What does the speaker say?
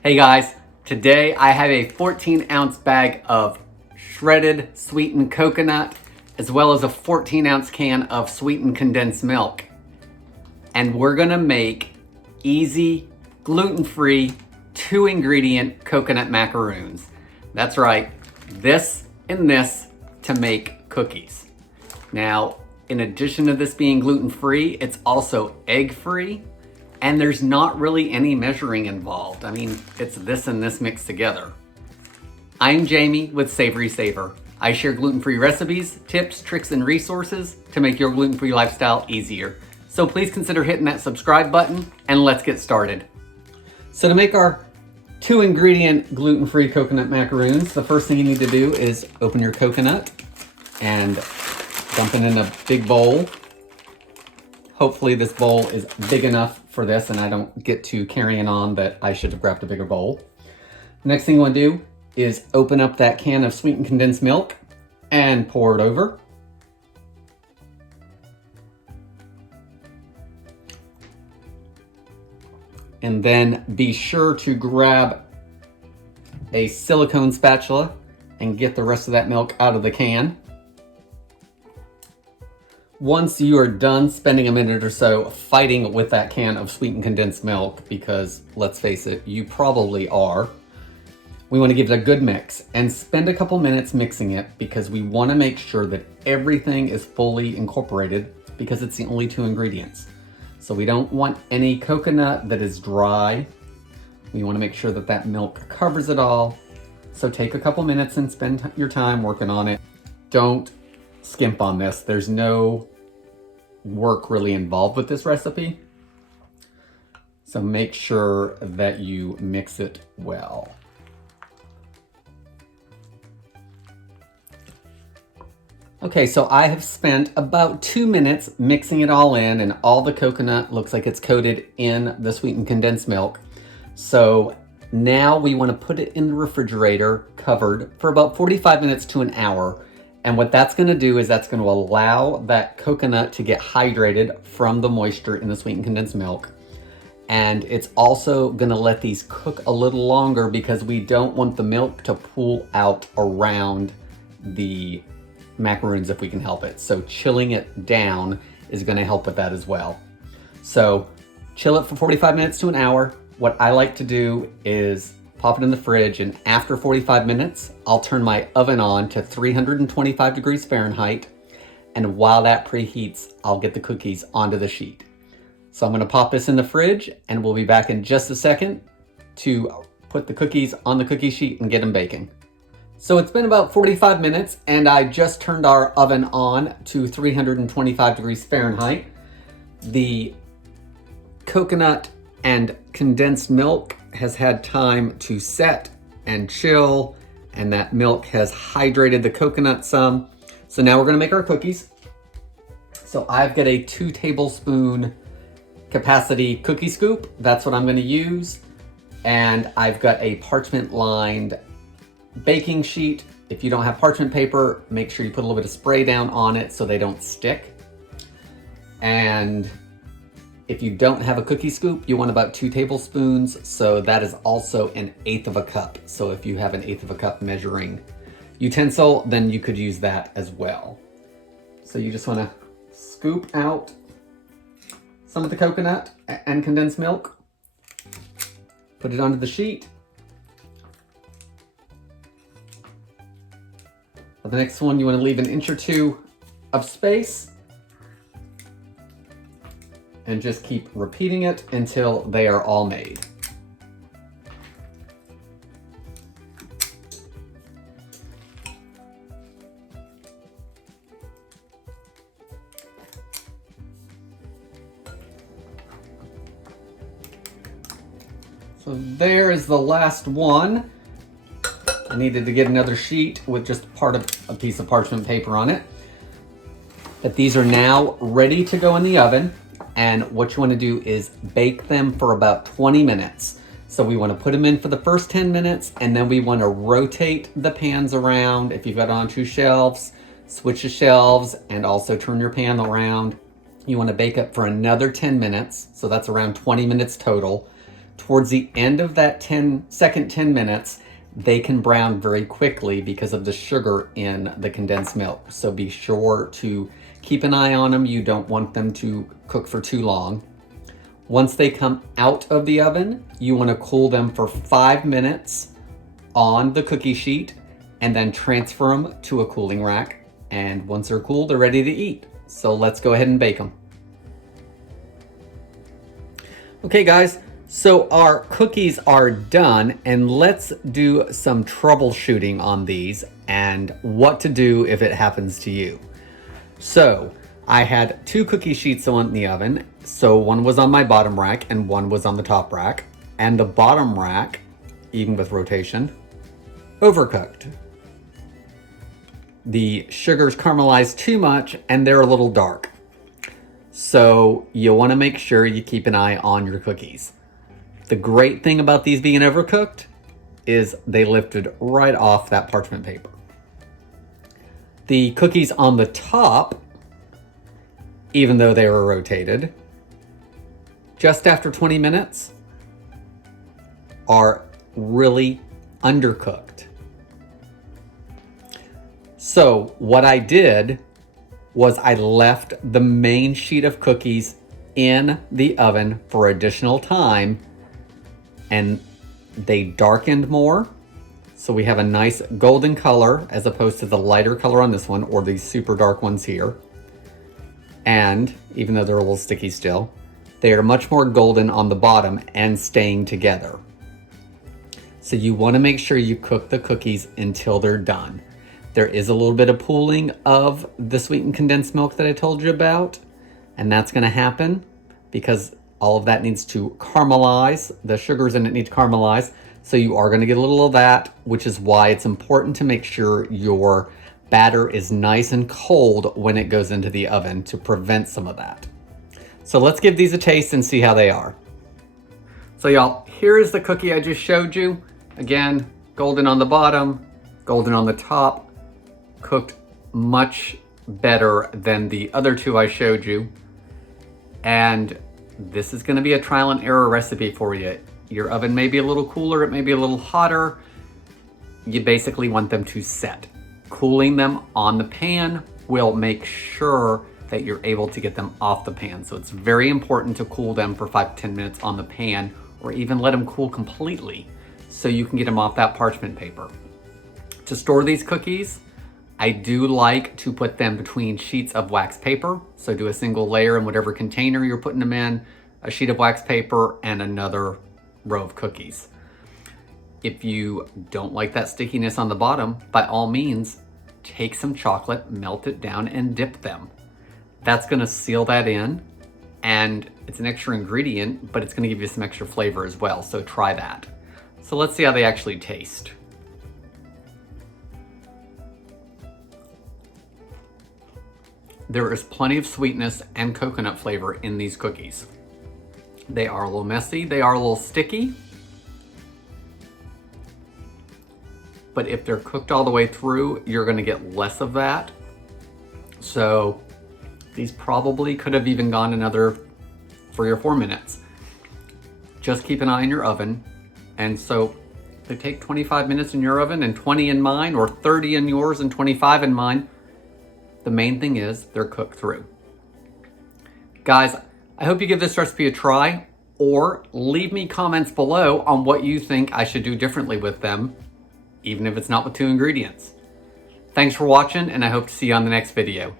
Hey guys, today I have a 14-ounce bag of shredded sweetened coconut as well as a 14-ounce can of sweetened condensed milk. And we're gonna make easy, gluten-free, 2-ingredient coconut macaroons. That's right, this and this to make cookies. Now, in addition to this being gluten-free, it's also egg-free. And there's not really any measuring involved. I mean, it's this and this mixed together. I'm Jamie with SavorySaver. I share gluten-free recipes, tips, tricks, and resources to make your gluten-free lifestyle easier. So please consider hitting that subscribe button and let's get started. So to make our 2-ingredient gluten-free coconut macaroons, the first thing you need to do is open your coconut and dump it in a big bowl. Hopefully this bowl is big enough for this and I don't get to carrying on that I should have grabbed a bigger bowl. Next thing you want to do is open up that can of sweetened condensed milk and pour it over. And then be sure to grab a silicone spatula and get the rest of that milk out of the can. Once you are done spending a minute or so fighting with that can of sweetened condensed milk, because let's face it, you probably are, we want to give it a good mix and spend a couple minutes mixing it because we want to make sure that everything is fully incorporated because it's the only 2 ingredients. So we don't want any coconut that is dry. We want to make sure that that milk covers it all. So take a couple minutes and spend your time working on it. Don't skimp on this. There's no work really involved with this recipe. So make sure that you mix it well. Okay, so I have spent about 2 minutes mixing it all in and all the coconut looks like it's coated in the sweetened condensed milk. So now we want to put it in the refrigerator covered for about 45 minutes to an hour. And what that's going to do is that's going to allow that coconut to get hydrated from the moisture in the sweetened condensed milk. And it's also going to let these cook a little longer because we don't want the milk to pool out around the macaroons if we can help it. So chilling it down is going to help with that as well. So chill it for 45 minutes to an hour. What I like to do is pop it in the fridge, and after 45 minutes, I'll turn my oven on to 325 degrees Fahrenheit. And while that preheats, I'll get the cookies onto the sheet. So I'm gonna pop this in the fridge and we'll be back in just a second to put the cookies on the cookie sheet and get them baking. So it's been about 45 minutes and I just turned our oven on to 325 degrees Fahrenheit. The coconut and condensed milk has had time to set and chill, and that milk has hydrated the coconut some. So now we're gonna make our cookies. So I've got a 2 tablespoon capacity cookie scoop. That's what I'm gonna use. And I've got a parchment lined baking sheet. If you don't have parchment paper, make sure you put a little bit of spray down on it so they don't stick. And if you don't have a cookie scoop, you want about 2 tablespoons. So that is also 1/8 of a cup. So if you have 1/8 of a cup measuring utensil, then you could use that as well. So you just want to scoop out some of the coconut and condensed milk, put it onto the sheet. For the next one, you want to leave 1 inch or 2 of space. And just keep repeating it until they are all made. So there is the last one. I needed to get another sheet with just part of a piece of parchment paper on it. But these are now ready to go in the oven. And what you want to do is bake them for about 20 minutes. So we want to put them in for the first 10 minutes and then we want to rotate the pans around. If you've got on 2 shelves, switch the shelves and also turn your pan around. You want to bake it for another 10 minutes. So that's around 20 minutes total. Towards the end of that second 10 minutes, they can brown very quickly because of the sugar in the condensed milk. So be sure to keep an eye on them. You don't want them to cook for too long. Once they come out of the oven, you want to cool them for 5 minutes on the cookie sheet and then transfer them to a cooling rack. And once they're cool, they're ready to eat. So let's go ahead and bake them. Okay guys, so our cookies are done, and let's do some troubleshooting on these and what to do if it happens to you. So I had 2 cookie sheets on the oven. So one was on my bottom rack and one was on the top rack. And the bottom rack, even with rotation, overcooked. The sugars caramelized too much and they're a little dark. So you'll want to make sure you keep an eye on your cookies. The great thing about these being overcooked is they lifted right off that parchment paper. The cookies on the top, even though they were rotated, just after 20 minutes, are really undercooked. So what I did was I left the main sheet of cookies in the oven for additional time, and they darkened more. So we have a nice golden color as opposed to the lighter color on this one or these super dark ones here. And even though they're a little sticky still, they are much more golden on the bottom and staying together. So you want to make sure you cook the cookies until they're done. There is a little bit of pooling of the sweetened condensed milk that I told you about, and that's going to happen because all of that needs to caramelize. The sugars in it need to caramelize, so you are going to get a little of that, which is why it's important to make sure your batter is nice and cold when it goes into the oven to prevent some of that. So let's give these a taste and see how they are. So y'all, here is the cookie I just showed you. Again, golden on the bottom, golden on the top. Cooked much better than the other 2 I showed you. And this is going to be a trial and error recipe for you. Your oven may be a little cooler, it may be a little hotter. You basically want them to set. Cooling them on the pan will make sure that you're able to get them off the pan. So it's very important to cool them for 5 to 10 minutes on the pan, or even let them cool completely so you can get them off that parchment paper. To store these cookies, I do like to put them between sheets of wax paper. So do a single layer in whatever container you're putting them in, a sheet of wax paper and another row of cookies. If you don't like that stickiness on the bottom, by all means, take some chocolate, melt it down and dip them. That's gonna seal that in, and it's an extra ingredient, but it's gonna give you some extra flavor as well, so try that. So let's see how they actually taste. There is plenty of sweetness and coconut flavor in these cookies. They are a little messy, they are a little sticky, but if they're cooked all the way through, you're gonna get less of that. So these probably could have even gone another 3 or 4 minutes. Just keep an eye on your oven. And so they take 25 minutes in your oven and 20 in mine, or 30 in yours and 25 in mine. The main thing is they're cooked through. Guys, I hope you give this recipe a try, or leave me comments below on what you think I should do differently with them, even if it's not with 2 ingredients. Thanks for watching, and I hope to see you on the next video.